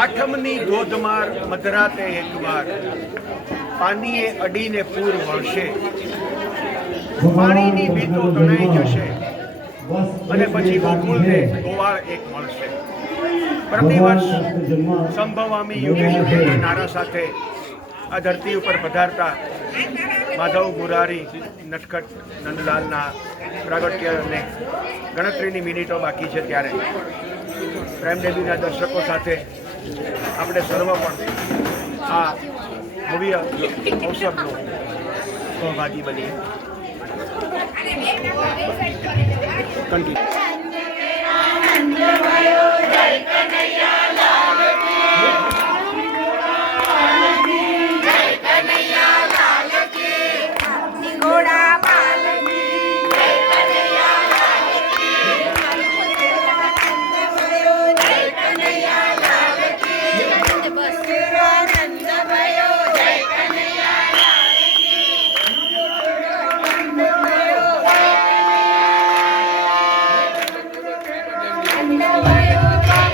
આઠમની ધોધમાર મધરાતે એકવાર પાનીએ અડીને પૂર વળશે. પાણીની ભીતો તણાઈ જશે અને પછી ગોકુળને ગોવાળ એક મળશે. પ્રતિવર્ષ સંભવામી યુગે યુગેના નારા સાથે આ ધરતી ઉપર પધારતા માધવ મુરારી નટખટ, નંદલાલના પ્રાગટ્યને ગણતરીની મિનિટો બાકી છે ત્યારે. પ્રેમદેવીના દર્શકો સાથે આપણે સર્વ પણ આ ભવ્ય અવસરનો સહભાગી બનીએ. Continue Thank you.